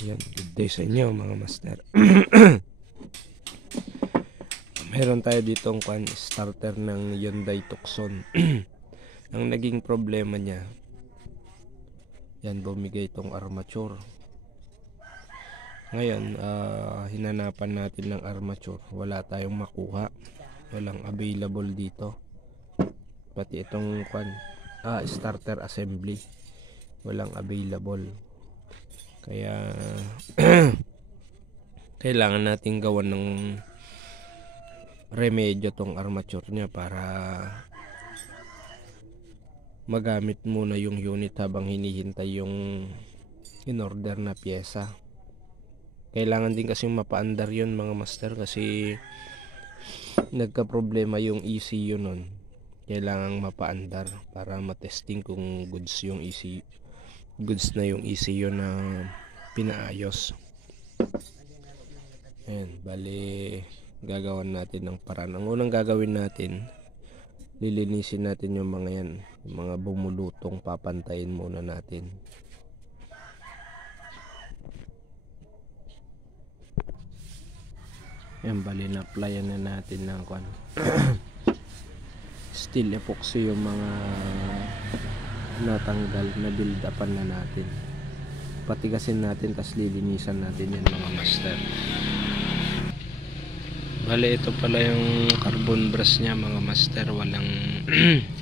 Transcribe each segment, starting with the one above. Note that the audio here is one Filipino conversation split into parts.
Yan, good day sa inyo mga master. Meron tayo ditong starter ng Hyundai Tucson. Ang naging problema niya, yan, bumigay itong armature. Ngayon, hinanapan natin ng armature, wala tayong makuha, walang available dito. Pati itong starter assembly, walang available. Kaya kailangan natin gawan ng remedyo tong armature niya para magamit muna yung unit habang hinihintay yung in-order na pyesa. Kailangan din kasi mapaandar yun mga master, kasi nagka-problema yung ECU nun. Kailangan mapaandar para matesting kung goods yung ECU, goods na yung ECU na pinaayos. Ayan, bali gagawin natin ng paraan. Ang unang gagawin natin, lilinisin natin yung mga yan, yung mga bumulutong, papantayin muna natin. Yan, bali na-applyan na natin ng steel epoxy yung mga natanggal, na build upan na natin. Patigasin natin, tas lilinisan natin yan mga master. Bale, ito pala yung carbon brush nya mga master, walang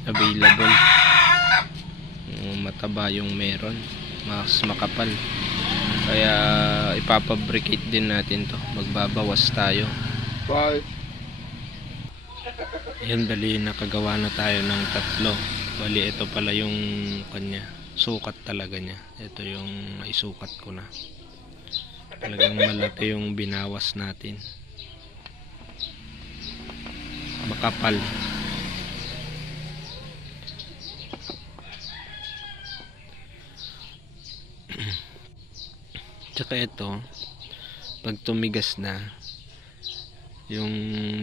available. Mataba yung meron, mas makapal, kaya ipapabricate din natin to, magbabawas tayo. Bye. Yan, bali nakagawa na tayo ng tatlo. Bali ito pala yung kanya, sukat talaga nya. Ito yung naisukat ko na, talagang malaki yung binawas natin, makapal. Tsaka ito, pag tumigas na yung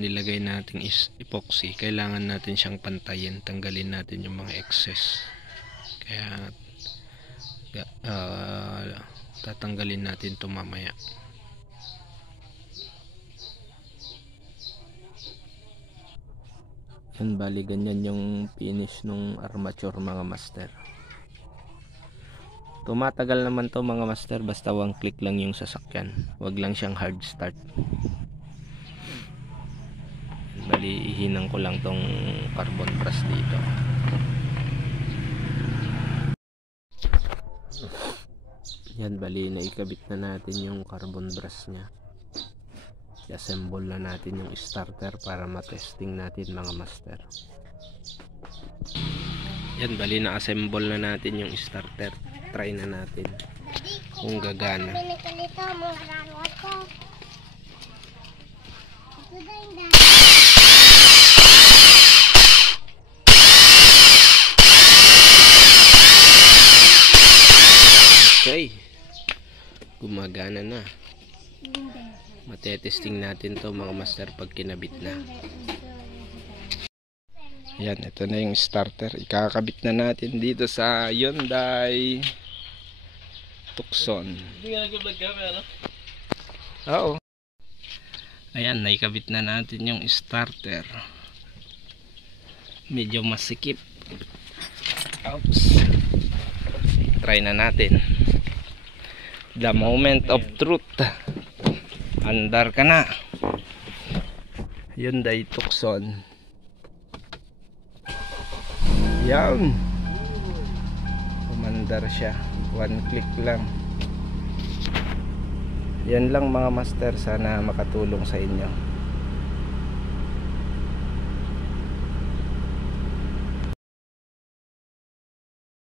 nilagay nating epoxy, kailangan natin siyang pantayin, tanggalin natin yung mga excess. Kaya tatanggalin natin ito mamaya. Yan, bali ganyan yung finish nung armature mga master. Tumatagal naman to mga master, basta one click lang yung sasakyan, wag lang siyang hard start. Bali ihinang ko lang tong carbon brush dito. Yan, bali naikabit na natin yung carbon brush nya. I-assemble na natin yung starter para matesting natin mga master. Yan, bali na-assemble na natin yung starter. Try na natin kung gagana. Okay, gumagana na. Matetesting natin to mga master pag kinabit na. Yan, ito na yung starter. Ikakabit na natin dito sa Hyundai Tucson. Oo. Ayan, naikabit na natin yung starter. Medyo masikip. Oops. Try na natin. The moment of truth. Andar ka na. Hyundai Tucson. Yan. Umandar siya. One click lang. Yan lang mga master. Sana makatulong sa inyo.